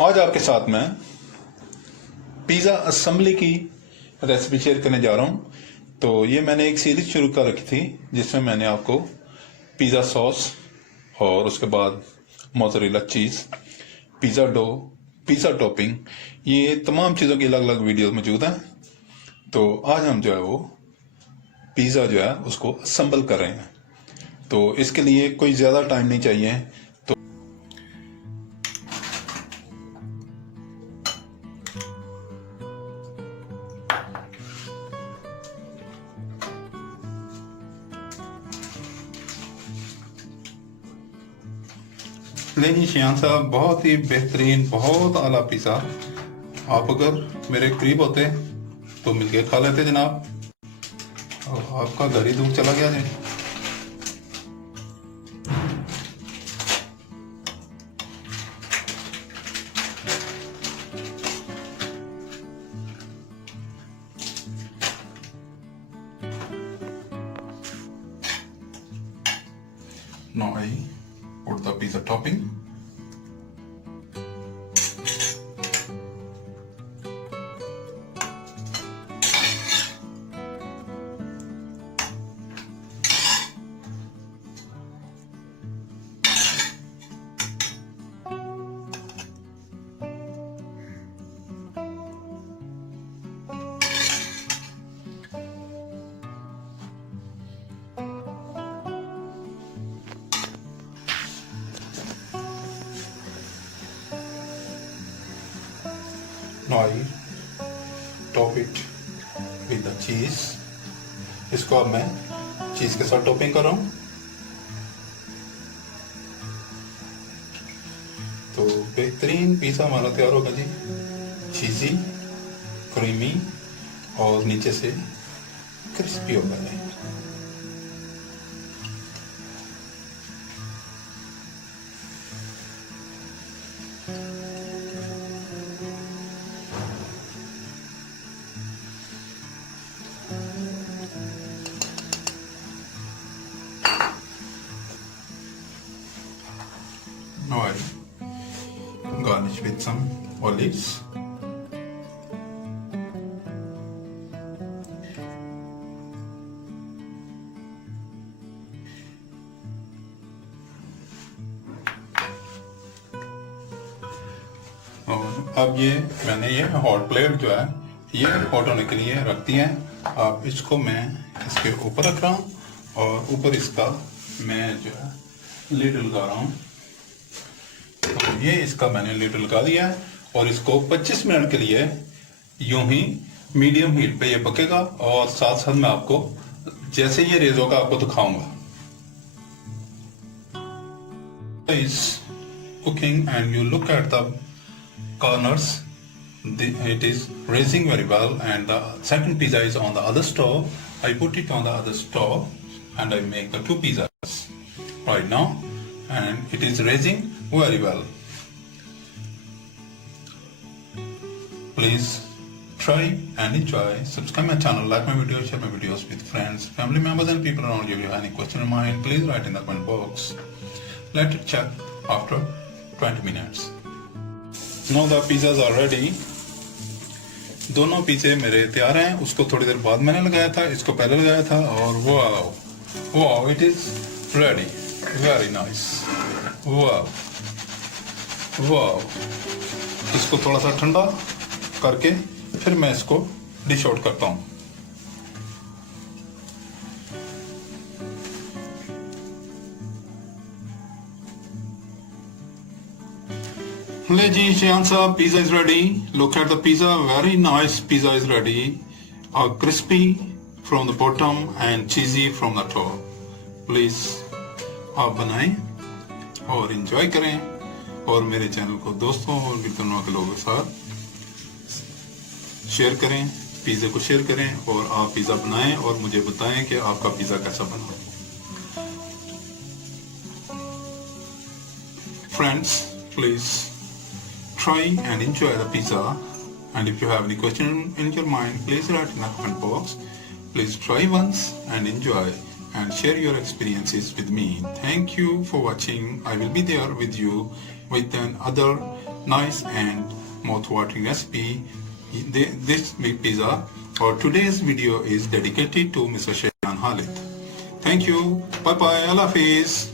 आज आपके साथ मैं पिज़्ज़ा असेंबली की रेसिपी शेयर करने जा रहा हूँ। तो ये मैंने एक सीरीज शुरू कर रखी थी जिसमें मैंने आपको पिज़्ज़ा सॉस और उसके बाद mozzarella cheese, pizza dough, pizza topping, ये तमाम चीज़ों की अलग अलग वीडियो मौजूद हैं। तो आज हम जो है वो पिज़्ज़ा जो है उसको असेंबल कर रहे हैं। तो इसके लिए कोई ज़्यादा टाइम नहीं चाहिए। तो लेकिन शियान साहब, बहुत ही बेहतरीन, बहुत आला पिज़्ज़ा। आप अगर मेरे करीब होते तो मिलके खा लेते जनाब। और आपका घर ही दूर चला गया जी। Now I put the pizza topping. Now I top it with the cheese. इसको अब मैं चीज के साथ टॉपिंग कर रहा हूँ। तो बेहतरीन पिज़्ज़ा हमारा तैयार होगा जी। चीज़ी, क्रीमी और नीचे से क्रिस्पी होगा जी। Now I garnish with some olives. और अब मैंने ये हॉट प्लेट जो है ये हॉट होने के लिए रख दी है। अब इसको मैं इसके ऊपर रख रहा हूँ और ऊपर इसका मैं जो है लिड लगा रहा हूँ। तो ये इसका मैंने लिड लगा दिया है और इसको 25 मिनट के लिए यूं ही मीडियम हीट पे ये पकेगा। और साथ साथ मैं आपको जैसे ये रेज होगा आपको दिखाऊंगा। Is cooking and you look at the corners, it is raising very well, and the second pizza is on the other stove. I put it on the other stove and I make the two pizzas right now, and it is raising very well. Please try and enjoy. Subscribe my channel, like my videos, share my videos with friends, family members and people around you. If you have any question in mind, please write in the comment box. Let it check after 20 minutes. Now the pizzas are ready. दोनों पिज़्ज़े मेरे तैयार हैं। उसको थोड़ी देर बाद मैंने लगाया था, इसको पहले लगाया था। और wow it is ready, very nice. Wow इसको थोड़ा सा ठंडा करके फिर मैं इसको डिश आउट करता हूँ। ले जी शियान साहब, pizza is ready. Look at the pizza, very nice pizza is ready. Crispy from the bottom and cheesy from the top. Please आप बनाएं और enjoy करें और मेरे चैनल को दोस्तों और मित्रों के लोगों के साथ शेयर करें। पिज़्ज़ा को शेयर करें और आप पिज़्ज़ा बनाएं और मुझे बताएं कि आपका पिज़्ज़ा कैसा बना। Friends, please try and enjoy the pizza, and if you have any question in your mind, please write in the comment box. Please try once and enjoy and share your experiences with me. Thank you for watching. I will be there with you with another nice and mouth-watering recipe. This pizza or today's video is dedicated to Mr. Shehjan Khalid. Thank you. Bye bye. Allah Hafiz.